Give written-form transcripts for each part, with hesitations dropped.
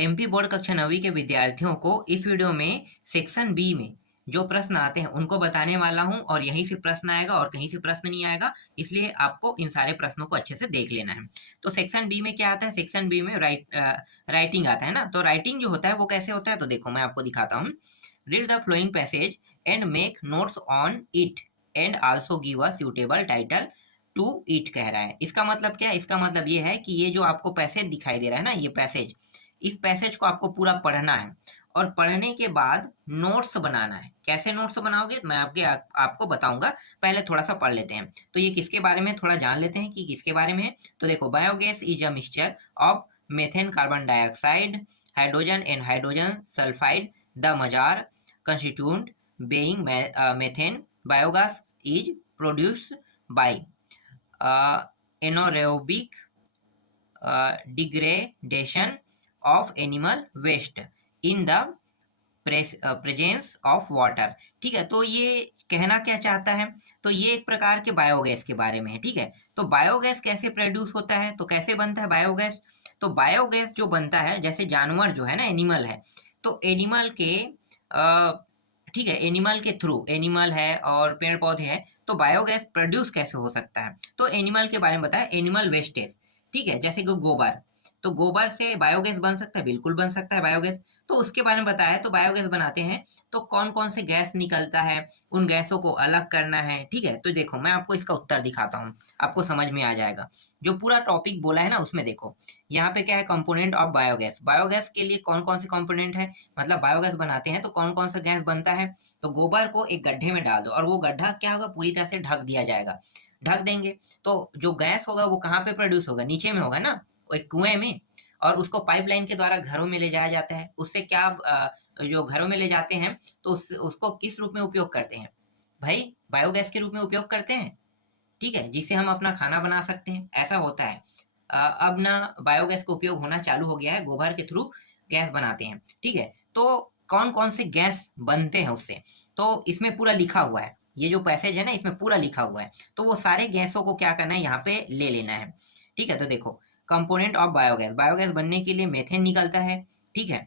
MP board कक्षा 9वीं के विद्यार्थियों को इस वीडियो में सेक्शन बी में जो प्रश्न आते हैं उनको बताने वाला हूं, और यहीं से प्रश्न आएगा और कहीं से प्रश्न नहीं आएगा, इसलिए आपको इन सारे प्रश्नों को अच्छे से देख लेना है। तो सेक्शन बी में क्या आता है? सेक्शन बी में राइटिंग आता है ना। तो राइटिंग जो होता है वो कैसे होता है, तो देखो मैं आपको दिखाता हूँ। Read the following passage and make notes on it and also give a suitable title to it, कह रहा है। इसका मतलब क्या है? इसका मतलब ये है कि ये जो आपको पैसेज दिखाई दे रहा है ना, ये पैसेज, इस पैसेज को आपको पूरा पढ़ना है और पढ़ने के बाद नोट्स बनाना है। कैसे नोट्स बनाओगे मैं आपको बताऊंगा। पहले थोड़ा सा पढ़ लेते हैं। तो ये किसके बारे में, थोड़ा जान लेते हैं कि किसके बारे में है। तो देखो, biogas is a mixture of methane, carbon dioxide, hydrogen and hydrogen sulphide, the मजार constituent being methane. Biogas is produced by anaerobic degradation of animal waste in the presence of water. ठीक है, तो ये कहना क्या चाहता है? तो ये एक प्रकार के बायोगैस के बारे में है। ठीक है, तो बायोगैस कैसे प्रोड्यूस होता है, तो कैसे बनता है बायोगैस? तो बायोगैस जो बनता है, जैसे जानवर जो है ना, एनिमल है, तो एनिमल के ठीक है, एनिमल के थ्रू, एनिमल है और पेड़ पौधे हैं, तो बायोगैस प्रोड्यूस कैसे हो सकता है? तो एनिमल के बारे में बताया, एनिमल वेस्टेज। ठीक है, जैसे कि गोबर, तो गोबर से बायोगैस बन सकता है, बिल्कुल बन सकता है बायोगैस। तो उसके बारे में बताया। तो बायोगैस बनाते हैं तो कौन कौन से गैस निकलता है, उन गैसों को अलग करना है। ठीक है, तो देखो मैं आपको इसका उत्तर दिखाता हूँ, आपको समझ में आ जाएगा। जो पूरा टॉपिक बोला है ना, उसमें देखो यहाँ पे क्या है, कंपोनेंट ऑफ बायोगैस। बायोगैस के लिए कौन कौन से कंपोनेंट है, मतलब बायोगैस बनाते हैं तो कौन कौन सा गैस बनता है। तो गोबर को एक गड्ढे में डाल दो और वो गड्ढा क्या होगा, पूरी तरह से ढक दिया जाएगा। ढक देंगे तो जो गैस होगा वो कहाँ पे प्रोड्यूस होगा, नीचे में होगा ना, वो एक कुएं में। और उसको पाइपलाइन के द्वारा घरों में ले जाया जाता है। उससे क्या जो घरों में ले जाते हैं तो उसको किस रूप में उपयोग करते हैं भाई? बायोगैस के रूप में उपयोग करते हैं। ठीक है, जिससे हम अपना खाना बना सकते हैं, ऐसा होता है। अब ना बायोगैस का उपयोग होना चालू हो गया है, गोबर के थ्रू गैस बनाते हैं। ठीक है, तो कौन कौन से गैस बनते हैं उससे, तो इसमें पूरा लिखा हुआ है। ये जो पैसेज है ना, इसमें पूरा लिखा हुआ है। तो वो सारे गैसों को क्या करना है, यहाँ पे ले लेना है। ठीक है, तो देखो, कंपोनेंट ऑफ बायोगैस, बायोगैस बनने के लिए मेथेन निकलता है। ठीक है,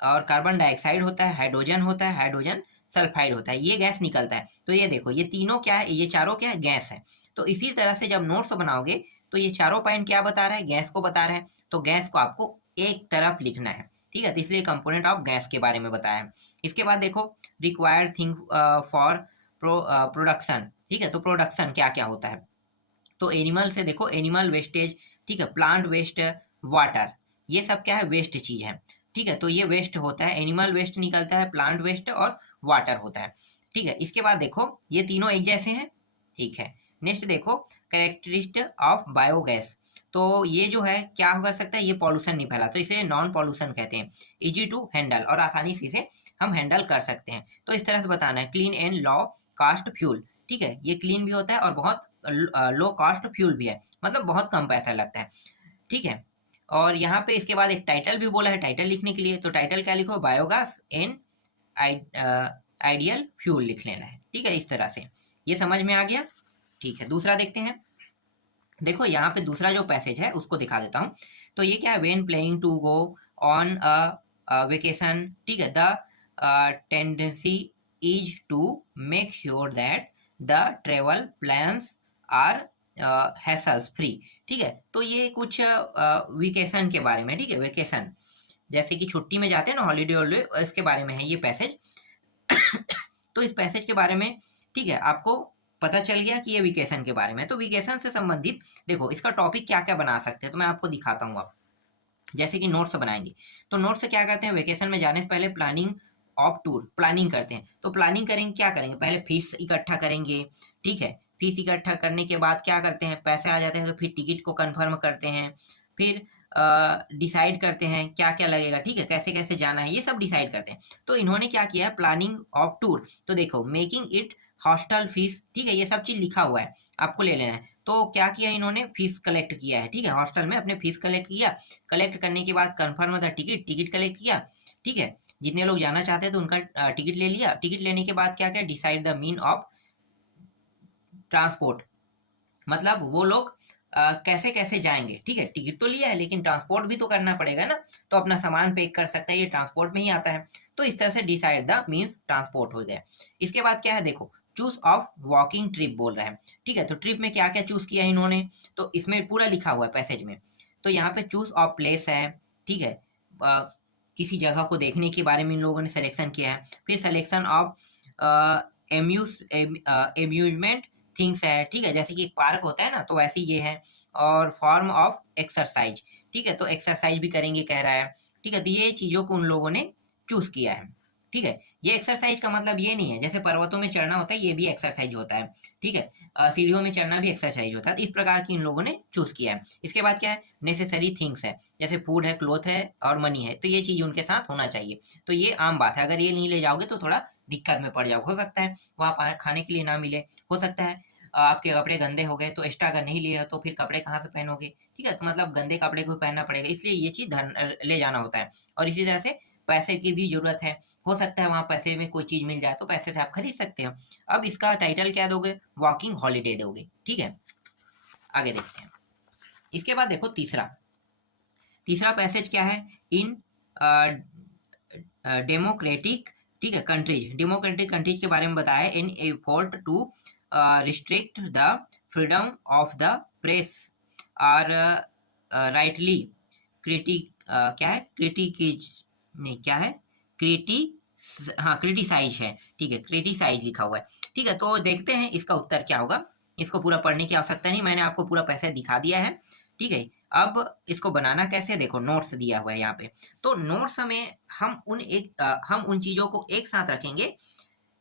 और कार्बन डाइऑक्साइड होता है, हाइड्रोजन होता है, हाइड्रोजन सल्फाइड होता है, ये गैस निकलता है। तो ये देखो, ये तीनों क्या है, ये चारों क्या है, गैस है। तो इसी तरह से जब नोट्स बनाओगे तो ये चारों पॉइंट क्या बता रहा है, गैस को बता रहा है। तो गैस को आपको एक तरफ लिखना है। ठीक है, तो इसलिए कंपोनेंट ऑफ गैस के बारे में बताया है। इसके बाद देखो, रिक्वायर्ड थिंग फॉर प्रोडक्शन। ठीक है, तो प्रोडक्शन क्या क्या होता है, तो एनिमल से देखो, एनिमल वेस्टेज, ठीक है, प्लांट वेस्ट, वाटर, ये सब क्या है, वेस्ट चीज है। ठीक है, तो ये वेस्ट होता है, एनिमल वेस्ट निकलता है, प्लांट वेस्ट और वाटर होता है। ठीक है, इसके बाद देखो, ये तीनों एक जैसे हैं। ठीक है, नेक्स्ट देखो, कैरेक्टरिस्टिक ऑफ बायोगैस। तो ये जो है क्या कर सकता है, ये पॉल्यूशन नहीं फैला, तो इसे नॉन पॉल्यूशन कहते हैं। इजी टू हैंडल, और आसानी से इसे हम हैंडल कर सकते हैं। तो इस तरह से बताना है। Clean and low cost fuel, ठीक है, ये क्लीन भी होता है और बहुत लो कॉस्ट फ्यूल भी है, मतलब बहुत कम पैसा लगता है। ठीक है, और यहाँ पे इसके बाद एक टाइटल भी बोला है, टाइटल लिखने के लिए। तो टाइटल क्या लिखो, बायोगैस एन आइडियल फ्यूल लिख लेना है। ठीक है, इस तरह से ये समझ में आ गया। ठीक है, दूसरा देखते हैं। देखो यहाँ पे दूसरा जो पैसेज है उसको दिखा देता हूँ। तो ये क्या है, when planning to go on a vacation. ठीक है, the tendency is to make sure that the travel plans are hassles free. ठीक है, तो ये कुछ वेकेशन के बारे में। ठीक है, वेकेशन जैसे कि छुट्टी में जाते हैं ना, हॉलीडे हॉलीडे, इसके बारे में है ये पैसेज। तो इस पैसेज के बारे में, ठीक है, आपको पता चल गया कि ये वेकेशन के बारे में। तो वेकेशन से संबंधित देखो, इसका टॉपिक क्या क्या बना सकते हैं, तो मैं आपको दिखाता हूँ। अब जैसे कि नोट्स बनाएंगे, तो नोट्स से क्या करते हैं, वेकेशन में जाने से पहले प्लानिंग ऑफ टूर, प्लानिंग करते हैं। तो प्लानिंग करेंगे, क्या करेंगे, पहले फीस इकट्ठा करेंगे। ठीक है, फीस इकट्ठा करने के बाद क्या करते हैं, पैसे आ जाते हैं तो फिर टिकट को कंफर्म करते हैं। फिर डिसाइड करते हैं क्या क्या लगेगा। ठीक है, कैसे कैसे जाना है, ये सब डिसाइड करते हैं। तो इन्होंने क्या किया है, प्लानिंग ऑफ टूर। तो देखो, मेकिंग इट हॉस्टल फीस, ठीक है, ये सब चीज लिखा हुआ है, आपको ले लेना है। तो क्या किया इन्होंने, फीस कलेक्ट किया है। ठीक है, हॉस्टल में अपने फीस कलेक्ट किया। कलेक्ट करने के बाद कंफर्म था टिकट, टिकट कलेक्ट किया। ठीक है, जितने लोग जाना चाहते हैं तो उनका टिकट ले लिया। टिकट लेने के बाद क्या क्या, decide the mean of transport, मतलब वो लोग कैसे कैसे जाएंगे, ठीक है, टिकट तो लिया है लेकिन ट्रांसपोर्ट भी तो करना पड़ेगा ना, तो अपना सामान पैक कर सकता है, ये ट्रांसपोर्ट में ही आता है। तो इस तरह से डिसाइड द मीन्स ट्रांसपोर्ट हो गया। इसके बाद क्या है देखो, चूज ऑफ वॉकिंग ट्रिप बोल रहे हैं, ठीक है, तो ट्रिप में क्या क्या चूज किया है इन्होंने, तो इसमें पूरा लिखा हुआ है पैसेज में। तो यहाँ पे चूज ऑफ प्लेस है, ठीक है, किसी जगह को देखने के बारे में इन लोगों ने सिलेक्शन किया है। फिर सिलेक्शन ऑफ एम्यूजमेंट थिंग्स है, ठीक है, जैसे कि एक पार्क होता है ना, तो वैसे ये है। और फॉर्म ऑफ एक्सरसाइज, ठीक है, तो एक्सरसाइज भी करेंगे कह रहा है, ठीक है, तो ये चीज़ों को उन लोगों ने चूज किया है, ठीक है। ये एक्सरसाइज का मतलब ये नहीं है जैसे पर्वतों में चढ़ना होता है, ये भी एक्सरसाइज होता है, ठीक है, सीढ़ियों में चढ़ना भी एक्सरसाइज होता है, तो इस प्रकार की इन लोगों ने चूज किया है। इसके बाद क्या है, नेसेसरी थिंग्स है, जैसे फूड है, क्लोथ है और मनी है, तो ये चीज़ उनके साथ होना चाहिए। तो ये आम बात है, अगर ये नहीं ले जाओगे तो थोड़ा दिक्कत में पड़ जाओगे, हो सकता है वहाँ खाने के लिए ना मिले, हो सकता है आपके कपड़े गंदे हो गए, तो एक्स्ट्रा अगर नहीं लिए तो फिर कपड़े कहाँ से पहनोगे, ठीक है, तो मतलब गंदे कपड़े को पहनना पड़ेगा, इसलिए ये चीज़ ले जाना होता है। और इसी तरह से पैसे की भी जरूरत है, हो सकता है वहाँ पैसे में कोई चीज़ मिल जाए तो पैसे से आप खरीद सकते हो। अब इसका टाइटल क्या दोगे, वॉकिंग हॉलीडे दोगे, ठीक है। आगे देखते हैं। इसके बाद देखो तीसरा तीसरा पैसेज क्या है, इन डेमोक्रेटिक, ठीक है, डेमोक्रेटिक कंट्रीज के बारे में बताया, in effort to restrict the freedom of the press are rightly critic, क्या है, क्रिटिकीज, नहीं क्या है, क्रिटी, हाँ क्रिटिसाइज है, ठीक है, क्रिटिसाइज लिखा हुआ है, ठीक है। तो देखते हैं इसका उत्तर क्या होगा। इसको पूरा पढ़ने की आवश्यकता नहीं, मैंने आपको पूरा पैसेज दिखा दिया है, ठीक है। अब इसको बनाना कैसे, देखो नोट्स दिया हुआ है यहाँ पे। तो नोट्स में हम उन चीजों को एक साथ रखेंगे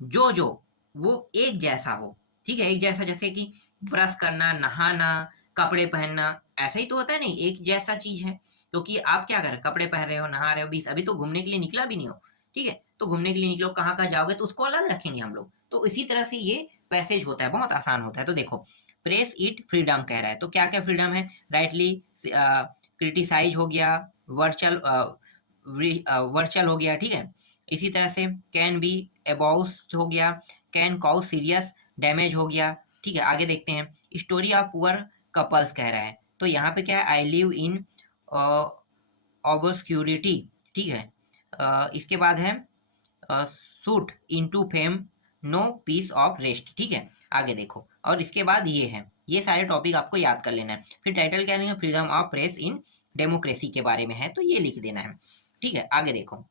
जो जो वो एक जैसा हो, ठीक है, एक जैसा, जैसे कि ब्रश करना, नहाना, कपड़े पहनना, ऐसा ही तो होता है, नहीं एक जैसा चीज है। क्योंकि आप क्या कर रहे हो, कपड़े पहन रहे हो, नहा रहे हो, बीस अभी तो घूमने के लिए निकला भी नहीं हो, ठीक है, तो घूमने के लिए निकलो, कहाँ कहाँ जाओगे तो उसको अलग रखेंगे हम लोग। तो इसी तरह से ये पैसेज होता है, बहुत आसान होता है। तो देखो प्रेस इट फ्रीडम कह रहा है, तो क्या क्या फ्रीडम है, राइटली क्रिटिसाइज हो गया, वर्चुअल वर्चुअल हो गया, ठीक है। इसी तरह से कैन बी अबाउस हो गया, कैन कॉज सीरियस डैमेज हो गया, ठीक है। आगे देखते हैं, स्टोरी ऑफ पुअर कपल्स कह रहा है, तो यहाँ पे क्या है, आई लिव इन ऑब्सक्यूरिटी, ठीक है। इसके बाद है suit into fame, no peace of rest, ठीक है। आगे देखो, और इसके बाद ये है, ये सारे टॉपिक आपको याद कर लेना है। फिर टाइटल क्या है, freedom of press in democracy के बारे में है, तो ये लिख देना है, ठीक है। आगे देखो,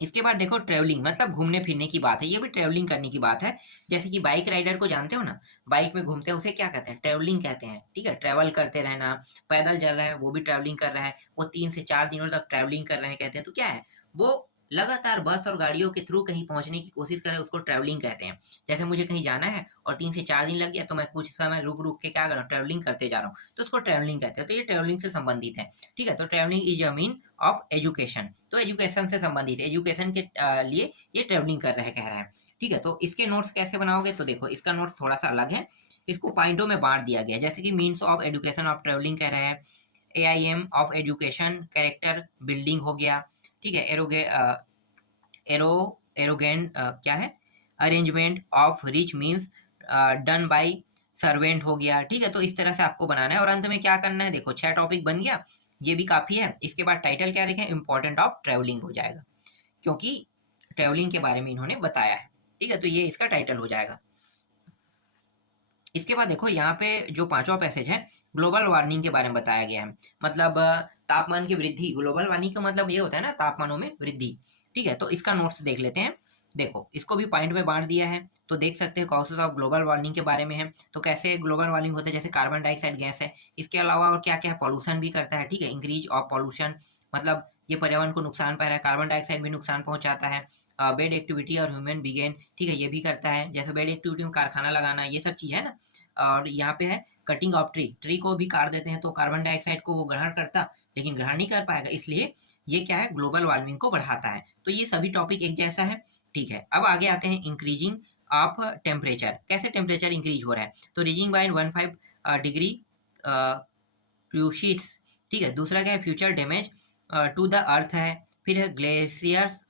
इसके बाद देखो ट्रैवलिंग, मतलब घूमने फिरने की बात है, ये भी ट्रैवलिंग करने की बात है। जैसे कि बाइक राइडर को जानते हो ना, बाइक में घूमते हैं, उसे क्या कहते हैं, ट्रैवलिंग कहते हैं, ठीक है, ट्रैवल करते रहना, पैदल चल रहा है वो भी ट्रैवलिंग कर रहा है, वो 3 से 4 दिनों तक ट्रैवलिंग कर रहे हैं कहते हैं, तो क्या है, वो लगातार बस और गाड़ियों के थ्रू कहीं पहुंचने की कोशिश कर रहे हैं, उसको ट्रैवलिंग कहते हैं। जैसे मुझे कहीं जाना है और 3 से 4 दिन लग गया, तो मैं कुछ समय रुक रुक के क्या कर रहा हूँ, ट्रैवलिंग करते जा रहा हूँ, तो उसको ट्रैवलिंग कहते हैं। तो ये ट्रैवलिंग से संबंधित है, ठीक है। तो travelling is a mean of education, तो एजुकेशन से संबंधित है, एजुकेशन के लिए ये ट्रैवलिंग कर रहे हैं कह रहा है, ठीक है। तो इसके नोट्स कैसे बनाओगे, तो देखो इसका नोट्स थोड़ा सा अलग है, इसको पॉइंटों में बांट दिया गया है। जैसे कि means of education of travelling कह रहे हैं, AIM of education character building हो गया, ठीक है, एरो एरोगेन क्या है, arrangement of rich means done by servant हो गया, ठीक है। तो इस तरह से आपको बनाना है, और अंत में क्या करना है, देखो 6 टॉपिक बन गया, ये भी काफी है। इसके बाद टाइटल क्या लिखें, इंपॉर्टेंट ऑफ ट्रैवलिंग हो जाएगा, क्योंकि ट्रैवलिंग के बारे में इन्होंने बताया है, ठीक है, तो ये इसका टाइटल हो जाएगा। इसके बाद देखो यहाँ पे जो पांचवा पैसेज है, ग्लोबल वार्मिंग के बारे में बताया गया है, मतलब तापमान की वृद्धि, ग्लोबल वार्मिंग का मतलब ये होता है ना, तापमानों में वृद्धि, ठीक है। तो इसका नोट्स देख लेते हैं। देखो इसको भी पॉइंट में बांट दिया है, तो देख सकते हैं कॉजेस ऑफ ग्लोबल वार्मिंग के बारे में है, तो कैसे ग्लोबल वार्मिंग होता है, जैसे कार्बन डाइऑक्साइड गैस है, इसके अलावा और क्या क्या, पॉल्यूशन भी करता है, ठीक है, इंक्रीज ऑफ पॉल्यूशन, मतलब ये पर्यावरण को नुकसान पहुंचा रहा है, कार्बन डाइऑक्साइड भी नुकसान पहुंचाता है। बेड एक्टिविटी और ह्यूमन बिगेन, ठीक है, ये भी करता है, जैसे बेड एक्टिविटी में कारखाना लगाना, ये सब चीज़ है ना। और यहाँ पे है कटिंग ऑफ ट्री को भी काट देते हैं, तो कार्बन डाइऑक्साइड को वो ग्रहण करता, लेकिन ग्रहण नहीं कर पाएगा, इसलिए ये क्या है, ग्लोबल वार्मिंग को बढ़ाता है। तो ये सभी टॉपिक एक जैसा है, ठीक है। अब आगे आते हैं, इंक्रीजिंग ऑफ टेम्परेचर, कैसे टेम्परेचर इंक्रीज हो रहा है, तो रीजिंग बाय 15 डिग्री क्यूसिस, ठीक है। दूसरा क्या है, future damage to the earth है। फिर है ग्लेशियर्स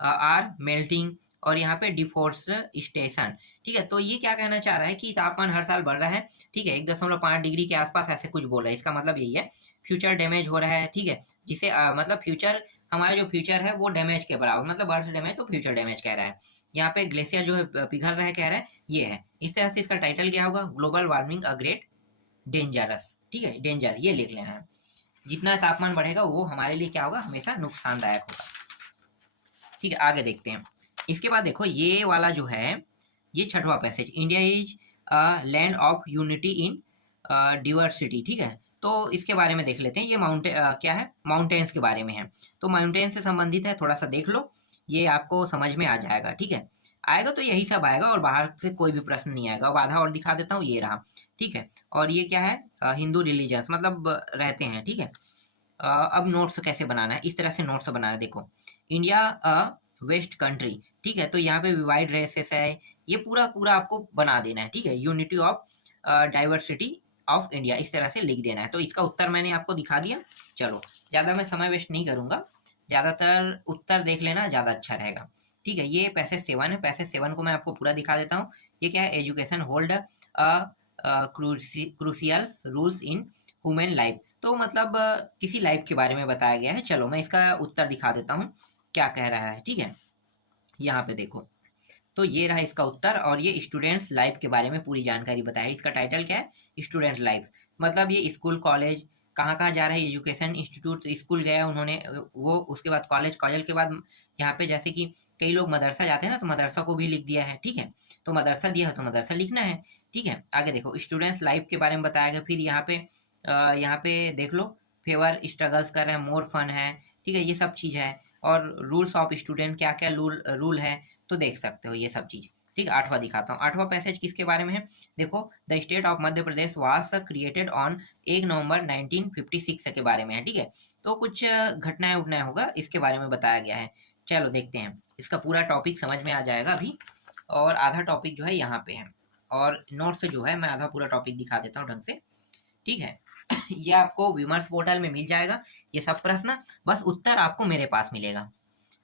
आर मेल्टिंग, और यहाँ पे डिफोरेस्टेशन। ठीक है, तो ये क्या कहना चाह रहा है कि तापमान हर साल बढ़ रहा है। ठीक है, 1.5 डिग्री के आसपास ऐसे कुछ बोल रहा है। इसका मतलब यही है फ्यूचर डैमेज हो रहा है। ठीक है, जिसे मतलब फ्यूचर, हमारा जो फ्यूचर है वो डैमेज के बराबर, मतलब अर्थ डैमेज तो फ्यूचर डैमेज कह रहा है। यहाँ पे ग्लेशियर जो है पिघल रहा है कह रहा है, ये है। इस तरह से इसका टाइटल क्या होगा, global warming a great dangerous. ठीक है, डेंजर ये लिख लेना है। जितना तापमान बढ़ेगा वो हमारे लिए क्या होगा, हमेशा नुकसानदायक होगा। ठीक है, आगे देखते हैं। इसके बाद देखो ये वाला जो है, ये छठवां passage, India is land of unity in diversity. ठीक है, तो इसके बारे में देख लेते हैं। ये क्या है, माउंटेन्स के बारे में है। तो माउंटेन से संबंधित है, थोड़ा सा देख लो, ये आपको समझ में आ जाएगा। ठीक है, आएगा तो यही सब आएगा और बाहर से कोई भी प्रश्न नहीं आएगा। अब आधा और दिखा देता हूँ, ये रहा। ठीक है, और ये क्या है, हिंदू रिलीजन्स मतलब रहते हैं। ठीक है, अब नोट्स कैसे बनाना है, इस तरह से नोट्स बनाना है। देखो, इंडिया वेस्ट कंट्री। ठीक है, तो यहाँ पे वाइड रेसेस है, ये पूरा पूरा आपको बना देना है। ठीक है, unity of diversity of India, इस तरह से लिख देना है। तो इसका उत्तर मैंने आपको दिखा दिया। चलो, ज़्यादा मैं समय वेस्ट नहीं करूँगा, ज़्यादातर उत्तर देख लेना ज़्यादा अच्छा रहेगा। ठीक है, ये पैसेज 7 है। पैसेज 7 को मैं आपको पूरा दिखा देता हूँ। ये क्या है, education hold crucial rules in human life. तो मतलब किसी लाइफ के बारे में बताया गया है। चलो मैं इसका उत्तर दिखा देता हूँ क्या कह रहा है। ठीक है, यहाँ पे देखो, तो ये रहा इसका उत्तर, और ये स्टूडेंट्स लाइफ के बारे में पूरी जानकारी बताया। इसका टाइटल क्या है, स्टूडेंट्स लाइफ। मतलब ये स्कूल कॉलेज कहाँ कहाँ जा रहा है, एजुकेशन इंस्टीट्यूट, स्कूल गया उन्होंने वो, उसके बाद कॉलेज, कॉलेज के बाद यहाँ पे जैसे कि कई लोग मदरसा जाते हैं ना, तो मदरसा को भी लिख दिया है। ठीक है, तो मदरसा दिया है तो मदरसा लिखना है। ठीक है, आगे देखो, स्टूडेंट्स लाइफ के बारे में बताया गया। फिर यहाँ पे देख लो, फेवर स्ट्रगल्स कर रहे हैं, मोर फन है। ठीक है, ये सब चीज़ है। और रूल्स ऑफ स्टूडेंट, क्या क्या रूल है, तो देख सकते हो ये सब चीज़। ठीक है, आठवां दिखाता हूँ। आठवां पैसेज किसके बारे में है, देखो, the state of Madhya Pradesh was created on 1 नवंबर 1956 के बारे में है। ठीक है, तो कुछ घटनाएं उठनाएं होगा, इसके बारे में बताया गया है। चलो देखते हैं, इसका पूरा टॉपिक समझ में आ जाएगा अभी। और आधा टॉपिक जो है यहाँ पे है, और नोट्स जो है मैं आधा पूरा टॉपिक दिखा देता हूँ ढंग से। ठीक है, ये आपको विमर्श पोर्टल में मिल जाएगा ये सब प्रश्न, बस उत्तर आपको मेरे पास मिलेगा।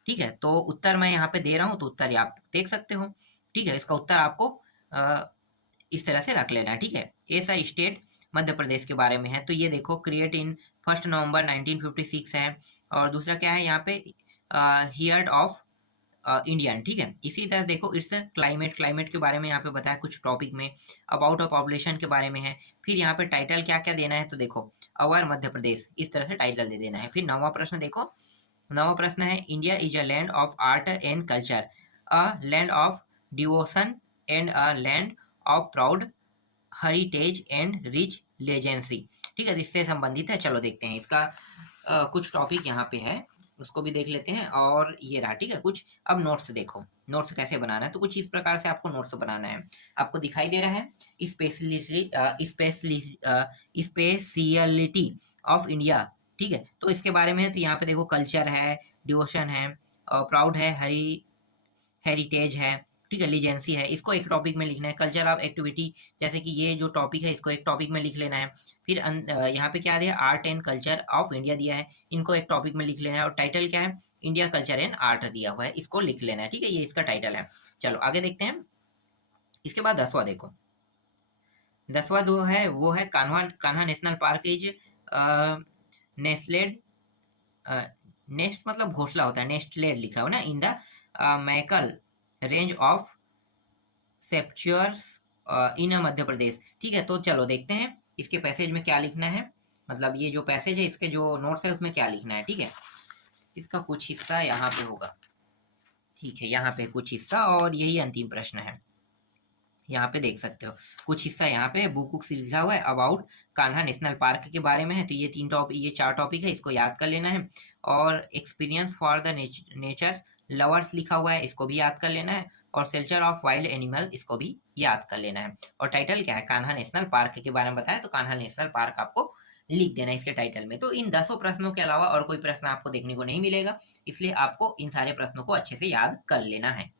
ठीक है, तो उत्तर मैं यहाँ पे दे रहा हूँ, तो उत्तर आप देख सकते हो। ठीक है, इसका उत्तर आपको इस तरह से रख लेना है। ठीक है, ऐसा स्टेट मध्य प्रदेश के बारे में है। तो ये देखो, क्रिएट इन 1 नवंबर 1956 है। और दूसरा क्या है यहाँ पे, हियर्ड ऑफ इंडियन। ठीक है, इसी तरह देखो, इट्स क्लाइमेट, क्लाइमेट के बारे में यहाँ पे बताया कुछ टॉपिक में। अबाउट ऑफ पॉपुलेशन के बारे में है। फिर यहाँ पे टाइटल क्या क्या देना है, तो देखो, अवर मध्य प्रदेश, इस तरह से टाइटल दे देना है। फिर 9वां प्रश्न देखो, 9वां प्रश्न है, India is a land of art and culture, a land of devotion and a land of proud heritage and rich legacy. ठीक है, इससे संबंधित है। चलो देखते हैं इसका कुछ टॉपिक यहाँ पे है, उसको भी देख लेते हैं। और ये रहा। ठीक है, कुछ अब नोट्स देखो, नोट्स कैसे बनाना है। तो कुछ इस प्रकार से आपको नोट्स बनाना है। आपको दिखाई दे रहा है स्पेशलिटी ऑफ इंडिया। ठीक है, तो इसके बारे में है। तो यहाँ पे देखो, कल्चर है, डिवोशन है, प्राउड है, हेरिटेज है। ठीक है, लीजेंसी है। इसको एक टॉपिक में लिखना है। कल्चर ऑफ एक्टिविटी, जैसे कि ये जो टॉपिक है इसको एक टॉपिक में लिख लेना है। फिर यहाँ पे क्या दिया, art and culture of India दिया है, इनको एक टॉपिक में लिख लेना है। और टाइटल क्या है, इंडिया कल्चर एंड आर्ट दिया हुआ है, इसको लिख लेना है। ठीक है, ये इसका टाइटल है। चलो आगे देखते हैं। इसके बाद 10वां देखो, 10वां जो है वो है Kanha national park is nestled, nest मतलब घोंसला होता है, नेस्टलेड लिखा हुआ ना, in the Maikal range of Satpuras in Madhya Pradesh. ठीक है, तो चलो देखते हैं इसके पैसेज में क्या लिखना है। मतलब ये जो पैसेज है, इसके जो नोट्स है उसमें क्या लिखना है। ठीक है, इसका कुछ हिस्सा यहाँ पे होगा। ठीक है, यहाँ पे कुछ हिस्सा, और यही अंतिम प्रश्न है। यहाँ पे देख सकते हो कुछ हिस्सा यहाँ पे बुक से लिखा हुआ है, अबाउट कान्हा नेशनल पार्क के बारे में है। तो ये 4 टॉपिक है, इसको याद कर लेना है। और experience for the nature lovers लिखा हुआ है, इसको भी याद कर लेना है। और सेल्चर ऑफ वाइल्ड एनिमल, इसको भी याद कर लेना है। और टाइटल क्या है, कान्हा नेशनल पार्क के बारे में बताया, तो कान्हा नेशनल पार्क आपको लिख देना है इसके टाइटल में। तो इन 10 प्रश्नों के अलावा और कोई प्रश्न आपको देखने को नहीं मिलेगा, इसलिए आपको इन सारे प्रश्नों को अच्छे से याद कर लेना है।